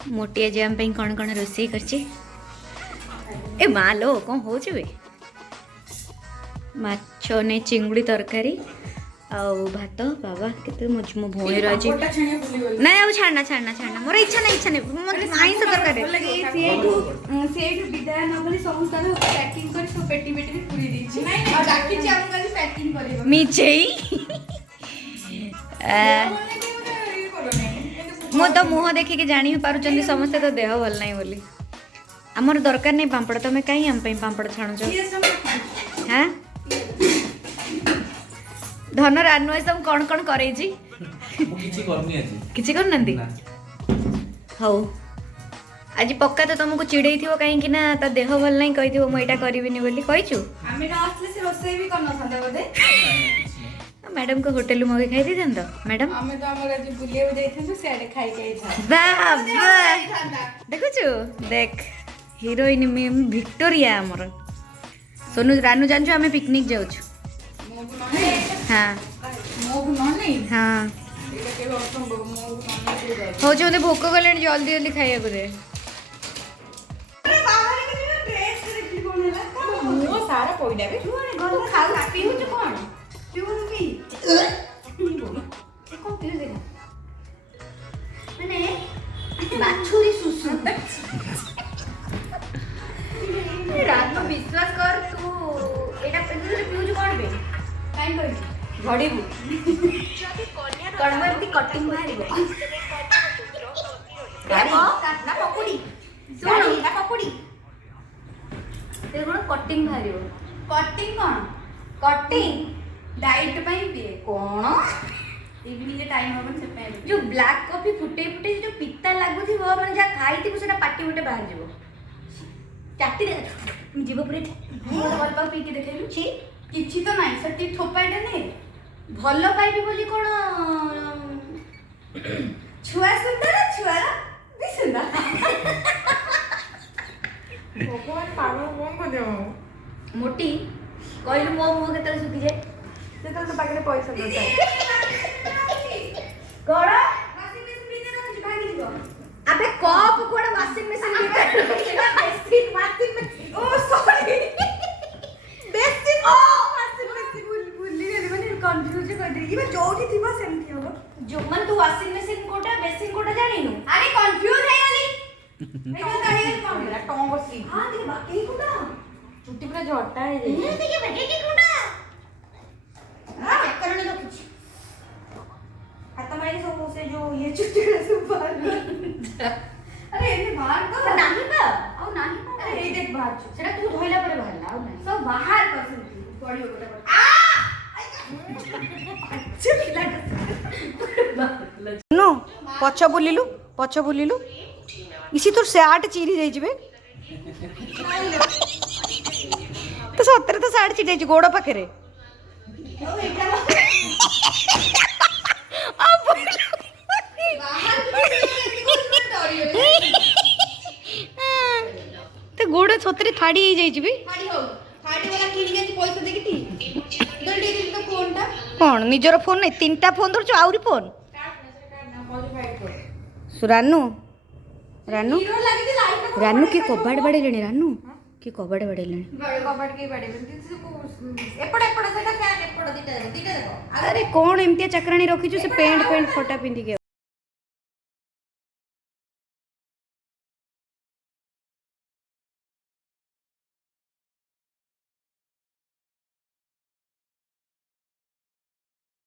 मोटी आज आम कौन कौन रोषे कर ए माँ लो कौन हो माछ ने चिंगुड़ी तरकारी आउ भात बाबा के मो भौणी रही ना आउ छाड़ना छाड़ना छाड़ना मोर इच्छा नहीं आईस तरकारी मिछे मो तो मुह देखिए जानी पार्टी समस्ते तो देह भल ना बोली आमर दरकार नहीं पापड़ तुम कहीं आम पापड़ छाणुच हाँ धन रानू सब कौन कौन कर हौ आज पक्का तो तुमको चिड़े थी कहीं ना ता देह भल नहीं कही मुझे करी बोली कहीचु मैडम को होटल मगे खाई दी था मैडम देखु देख हीरोइन विक्टोरिया आमर सोनू रानू जानछु आमे पिकनिक जाउछु हाँ हाँ हो जो भोक गले जल्दी जल्दी खाइया को दे सारा पइडा बे तू खाउ पिउ छ कोन पिउ पी को पिउ दे माने बाछुरी सुसु रात में विश्वास कर तू एटा पिउ छ कोन बे काई कहि घड़ीबू कड़म एमती कटिंग मारिबो ना पकुड़ी सुन ना पकुड़ी ते कोन कटिंग मारिबो कटिंग कोन कटिंग डाइट पई पिए कोन इवनिंग टाइम होबन से पहले जो ब्लैक कॉफी फुटे फुटे जो पित्ता लागु थी वो माने जा खाई थी सेटा पाटी उटे बाहर जीवो चाटी दे जीवो पुरे भल पा पी के देखैलु छी किछि तो नाही सती थोपाइटा नै भल पाइबी बोली कोन छुआ सुंदर छुआ भी सुंदर भगवान पागल कोन को देओ मोटी कहलु मो मुह केतले सुखी जाए सेतले तो पाखरे पैसा दे कोड़ा वाशिंग मशीन बिना रखि भागी जीवो अबे कप कोड़ा वाशिंग मशीन बिना वाशिंग मशीन ओ सॉरी बेसिन ओ वाशिंग मशीन भूली गेली माने कंफ्यूज कर दे इबे जोठी थिबो सेमथि हो जो मन तू वाशिंग मशीन कोटा बेसिन कोटा जानिनु अरे कंफ्यूज है गली ए कोन काहे कोन मेरा टोंग बसी हां देखि बाकी कोटा छुट्टी पूरा झटा है जे देखि बगे की कोटा हां करने दो कुछ आता मारी सब से जो ये छुट्टी का सब बाहर अरे ये बाहर तो नाही बा औ नाही बा अरे ये देख बाहर छु सेटा तू धोइला परे बाहर लाओ नाही सब बाहर कर सकती पड़ी हो गोटा नो पछ बुलिलु इसी तो सार्ट चिरी जाई जबे तो सतरे तो सार्ट चिरी जाई गोड़ पाखरे तो गोड़ सतरे फाड़ी ही जाई जबे फाड़ी वाला किनी के पैसा देखि कौन निजर फोन नहीं तीनटा फोन धरछ आउरी फोन रानू रानू रानू की कबाड़ बाड़े लेनी रानू की कबाड़ बाड़े लेनी कबाड़ के बाड़े एपड़ एपड़ सेटा फैन एपड़ दिटा दिटा देखो अरे कौन एमतिया चक्राणी रखी छु से पेंट पेंट फटा पिंदी के